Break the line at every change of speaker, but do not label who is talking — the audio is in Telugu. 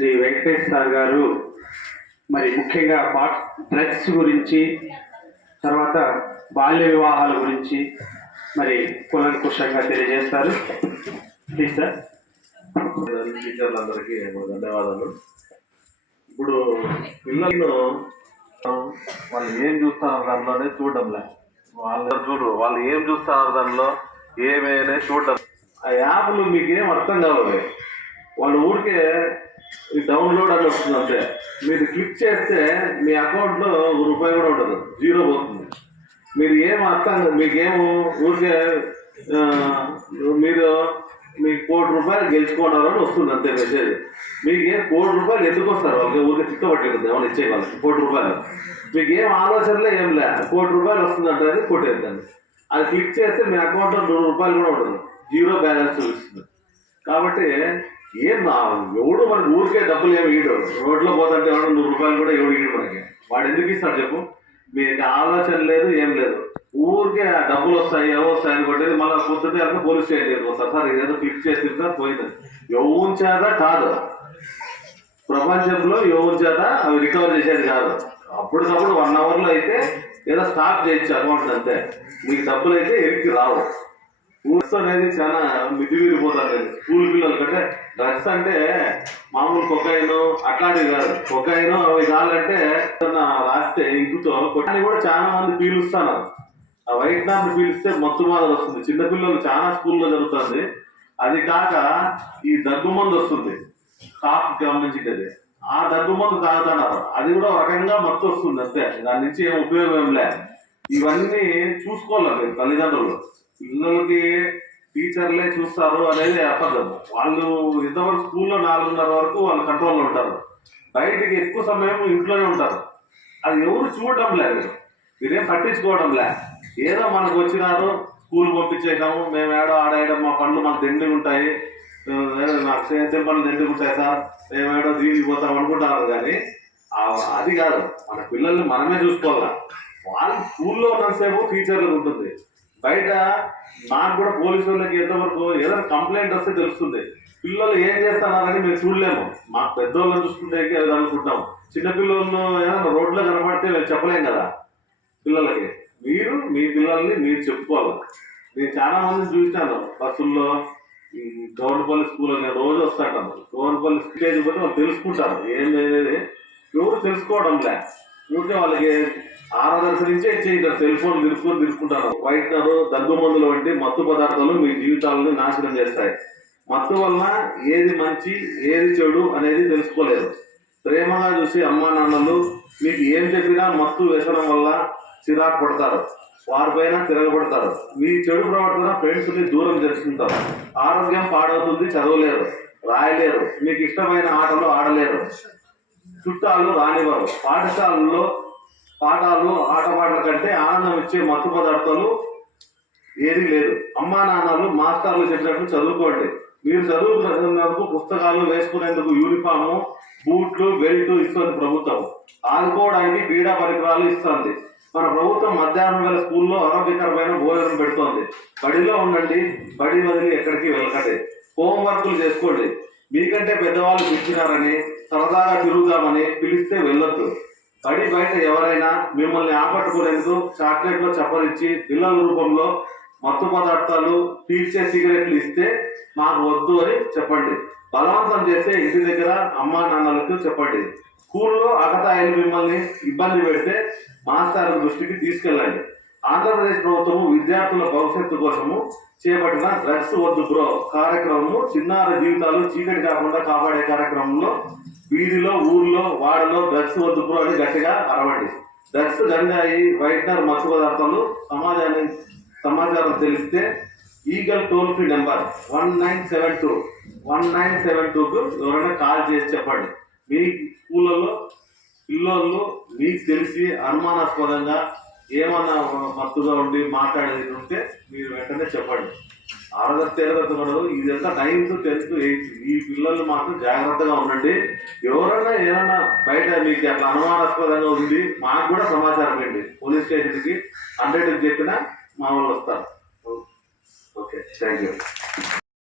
శ్రీ వెంకటేష్ సార్ గారు మరి ముఖ్యంగా డ్రగ్స్ గురించి తర్వాత బాల్య వివాహాల గురించి మరి కులంకుషంగా తెలియజేస్తారు. ప్లీజ్ సార్
టీచర్లందరికీ ధన్యవాదాలు. ఇప్పుడు పిల్లలు వాళ్ళు ఏం చూస్తున్నారు దాంట్లోనే చూడడంలే. వాళ్ళు చూడు వాళ్ళు ఏం చూస్తున్నారు దానిలో ఏమైనా చూడడం. ఆ యాప్లు మీకు ఏం అర్థం కావాలి వాళ్ళు ఊరికే డౌన్లోడ్ అని వస్తుంది అంతే. మీరు క్లిక్ చేస్తే మీ అకౌంట్లో ఒక రూపాయి కూడా ఉండదు. జీరో పోతుంది. మీరు ఏం అర్థం మీకేమో ఊరికే మీరు మీకు కోటి రూపాయలు గెలుచుకున్నారు అని వస్తుంది అంతే మెసేజ్ మీకు ఏం కోటి రూపాయలు ఎందుకు వస్తారు? వాళ్ళకి ఊరికే తిక్కబట్టేది ఏమైనా ఇచ్చే వాళ్ళకి కోటి రూపాయలు. మీకు ఏం ఆలోచనలే ఏం లే. కోటి రూపాయలు వస్తుంది అంటే కొట్టేద్దండి అది క్లిక్ చేస్తే మీ అకౌంట్లో నూరు రూపాయలు కూడా ఉండదు. జీరో బ్యాలెన్స్ చూపిస్తుంది. కాబట్టి ఏం ఎవడు మనకి ఊరికే డబ్బులు ఏమి ఇయ్యడు. రోడ్లో పోతుంటే ఎవడో నూరు రూపాయలు కూడా ఎవడు ఇయ్యడు మనకి. వాడు ఎందుకు ఇస్తాడు చెప్పు? మీకు ఆలోచన లేదు ఏం లేదు. ఊరికే ఆ డబ్బులు వస్తాయి ఏవో వస్తాయి అని కొట్టేది మళ్ళీ కూర్చుంటే అక్కడ పోలీస్ స్టేషన్ వస్తారు సార్ ఇదేదో క్లిక్ చేసి సార్ పోయింది. ఎవరి చేత కాదు. ప్రపంచంలో ఎవరి చేత అవి రికవర్ చేసేది కాదు. అప్పటికప్పుడు వన్ అవర్లో అయితే ఏదో స్టాప్ చేయొచ్చు అకౌంట్ అంతే. మీకు డబ్బులు అయితే ఎరికి రావు. ఊర్స్ అనేది చాలా మితిమీరిపోతుంది. స్కూల్ పిల్లలు కంటే డ్రగ్స్ అంటే మామూలు కొకాయిను అట్లాంటివి కాదు. కొకాయిను అవి కావాలంటే రాస్తే ఇంకుతో కొట్టని కూడా చాలా మంది పీలుస్తున్నారు. ఆ వైట్ నాన్ పీలిస్తే మత్తు బాధలు వస్తుంది. చిన్నపిల్లలు చాలా స్కూల్లో జరుగుతుంది. అది కాక ఈ దగ్గు మందు వస్తుంది. కాఫ్ గమనించింది ఆ దగ్గు మందు తాగుతున్నారు. అది కూడా ఒక రకంగా మత్తు వస్తుంది అంతే. దాని నుంచి ఏం ఉపయోగం ఏం లే. ఇవన్నీ చూసుకోవాలి మీరు తల్లిదండ్రులు. పిల్లలకి టీచర్లే చూస్తారు అనేది అబద్ధం వాళ్ళు ఇంతవరకు స్కూల్లో నాలుగున్నర వరకు వాళ్ళు కంట్రోల్లో ఉంటారు. బయటికి ఎక్కువ సమయం ఇంట్లోనే ఉంటారు. అది ఎవరు చూడటం లేదు. మీరేం పట్టించుకోవడం లే ఏదో మనకు వచ్చినారు స్కూల్ పంపించేసాము మేము ఏడో ఆడేయడం మా పనులు మాకు దండి ఉంటాయి. నాకు సేద్యం పనులు దండి ఉంటాయి సార్. మేము ఏడో దీనికి పోతాం అనుకుంటారు కానీ అది కాదు. మన పిల్లల్ని మనమే చూసుకోవాలా. వాళ్ళు స్కూల్లో ఉన్నంతసేపు టీచర్లకు ఉంటుంది. బయట నాకు కూడా పోలీసు వాళ్ళకి ఎంతవరకు ఏదైనా కంప్లైంట్ వస్తే తెలుస్తుంది. పిల్లలు ఏం చేస్తున్నారని మేము చూడలేము. మా పెద్దోళ్ళని చూసుకుంటే అది అనుకుంటాం చిన్నపిల్లలను ఏదైనా రోడ్లో కనబడితే మేము చెప్పలేం కదా. పిల్లలకి. మీరు మీ పిల్లల్ని మీరు చెప్పుకోవాలి. నేను చాలా మందిని చూసినాను బస్సుల్లో. గవర్నపల్లి స్కూల్ అనే రోజు వస్తాను గవర్నపల్లి స్టేజ్ పోతే వాళ్ళు తెలుసుకుంటారు. ఏం లేదు ఎవరు తెలుసుకోవడం లే ఊరికే వాళ్ళకి ఆరో దశ నుంచే చేయండి సెల్ ఫోన్ తిరుక్కొని తిరుక్కుంటారు వైట్నర్ దగ్గు మందులు వంటి మత్తు పదార్థాలు మీ జీవితాలను నాశనం చేస్తాయి. మత్తు వలన ఏది మంచి ఏది చెడు అనేది తెలుసుకోలేదు ప్రేమగా చూసి అమ్మా నాన్నలు మీకు ఏం చెప్పినా మత్తు వ్యసనం వల్ల చిరాకు పడతారు. వారిపైన తిరగబడతారు. మీ చెడు ప్రవర్తన ఫ్రెండ్స్ని దూరం చేసుకుంటారు ఆరోగ్యం పాడవుతుంది చదవలేరు రాయలేరు. మీకు ఇష్టమైన ఆటలు ఆడలేరు. చుట్టాలు రానివ్వరు. పాఠశాలల్లో పాఠాలు ఆటపాటల కంటే ఆనందం ఇచ్చే మత్తు పదార్థాలు ఏది లేదు. అమ్మా నాన్నలు మాస్టర్లు చెప్పినట్టు చదువుకోండి. మీరు చదువుకునేందుకు పుస్తకాలు వేసుకునేందుకు యూనిఫాము బూట్లు బెల్ట్ ఇస్తుంది ప్రభుత్వం. ఆదుకోవడానికి క్రీడా పరికరాలు ఇస్తుంది. మన ప్రభుత్వం మధ్యాహ్నం వేళ స్కూల్లో ఆరోగ్యకరమైన భోజనం పెడుతోంది. బడిలో ఉండండి. బడి వదిలి ఎక్కడికి వెళ్ళకండి. హోంవర్క్లు చేసుకోండి. మీకంటే పెద్దవాళ్ళు పిలిచినారని సరదాగా తిరుగుదామని పిలిస్తే వెళ్ళొద్దు. బడి బయట ఎవరైనా మిమ్మల్ని ఆపట్టుకునేందుకు చాక్లెట్లు చప్పరిచ్చి పిల్లల రూపంలో మత్తు పదార్థాలు పీల్చే సిగరెట్లు ఇస్తే మాకు వద్దు అని చెప్పండి. బలవంతం చేస్తే ఇంటి దగ్గర అమ్మా నాన్నలకు చెప్పండి. స్కూల్లో అగతాయిలు మిమ్మల్ని ఇబ్బంది పెడితే మాస్టర్ దృష్టికి తీసుకెళ్ళండి. ఆంధ్రప్రదేశ్ ప్రభుత్వము విద్యార్థుల భవిష్యత్తు కోసము చేపట్టిన డ్రగ్స్ వద్దు బ్రో కార్యక్రమము చిన్నారి జీవితాలు చీకటి కాకుండా కాపాడే కార్యక్రమంలో వీధిలో ఊర్లో వాడలో డ్రగ్స్ వద్దు బ్రో అని గట్టిగా అరవండి. డ్రగ్స్ గంజాయి వైట్నర్ మత్తు పదార్థాలు సమాజాన్ని సమాచారం తెలిస్తే eagle toll free number one nine seven two one nine seven టూకు ఎవరైనా కాల్ చేసి చెప్పండి. మీ స్కూళ్ళలో పిల్లలు మీకు తెలిసి అనుమానాస్పదంగా ఏమన్నా మత్తుగా ఉండి మాట్లాడేది ఉంటే మీరు వెంటనే చెప్పండి. ఆరో తేరగతి ఉండదు ఇదంతా నైన్త్ టెన్త్ ఎయిత్. ఈ పిల్లలు మాత్రం జాగ్రత్తగా ఉండండి. ఎవరైనా ఏదైనా బయట మీకు అట్లా అనుమానాస్పదంగా ఉంది మాకు కూడా సమాచారం అండి పోలీస్ స్టేషన్కి హండ్రెడ్కి చెప్పినా మా వాళ్ళు వస్తారు. Okay thank you